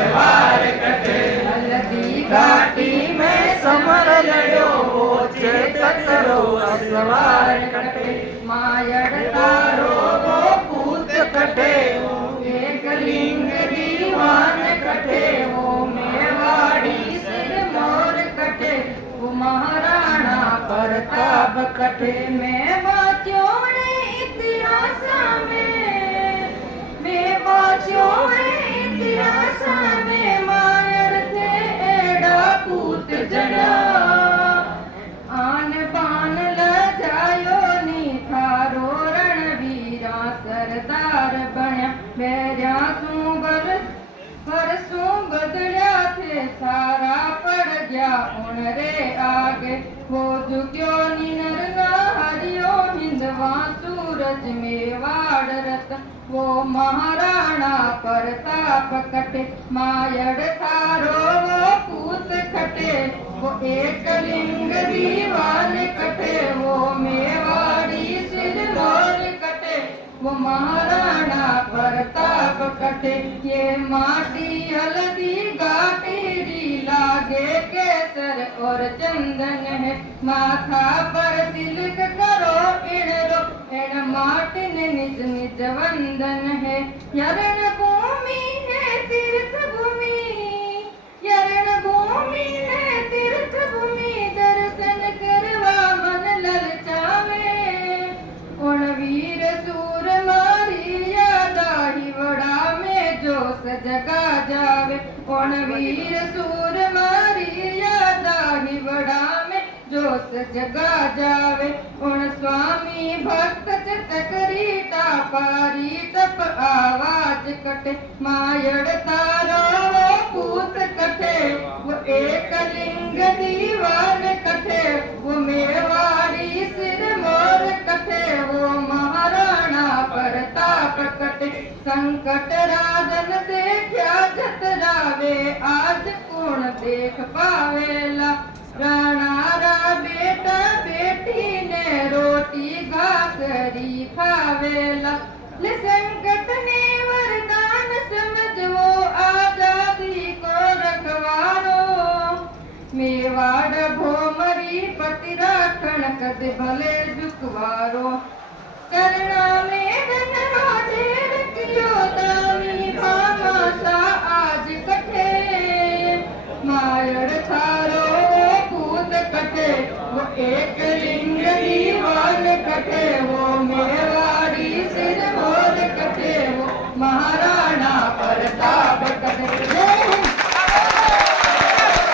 असवार कटे। हल्दी घाटी में समर लड़ो वो चेतक रो असवार कटे। मायड़ तारो वो पूत कटे वो एकलिंग दीवान कटे। वो मेवाड़ी सिर मोर कटे वो महाराणा प्रताप कटे। मैं बात्यों ने इतिहास में बात्यों ने इतिहास में मायर थे एड़ा पूत जड़ा। आन बान लजायो नी थारो रणवीरा सरदार बन्या। बैरिया सू बरसों बदलिया थे सारा पड़ गया उन रे आगे। वो झुक्यो निनरगा हरियो हिंदवा सूरज मेवाड़ रत। वो महाराणा प्रताप कटे। मायड़ थारो वो पूत कटे वो एकलिंग दीवान कटे। वो मेवाड़ी सिर मोर कटे वो महाराणा प्रताप कटे। ये माटी हल्दी घाटी लागे केसर और चंदन है। माथा पर तिलक करो इणरो इण माटिन निज निज वंदन है। यरण भूमि है तीर्थ भूमि यरण भूमि है तीर्थ भूमि। दर्शन करवा मन ललचावे उन वीर सूर मारी याद आही वड़ा में जोश जगा जावे। उन वीर सूर मारी याद आही वड़ा में जोश जगा जावे। उन स्वामी भक्त चितकरीटा पारी टप आवाज कटे। मायड़ तारो वो पूत कटे वो एकलिंग दीवान कटे। वो मेवाड़ी सिर मोर कटे वो महाराणा प्रताप कटे। संकट राजन देखा जतरावे आज कौन देख पावेला। राणा रा बेटा बेटी ने रोटी घासरी खावेला। ले संकट ने वरदान समझो आजादी को रखवारो। मेवाड़ भोमरी पति राखण कद भले झुकवारो। करना में धनराजे रखियो दानी भामासा आज कटे। मायड़ थारो पूत कटे वो एकलिंग दीवान कटे। वो मेवाड़ी सिर मोर कटे वो महाराणा प्रताप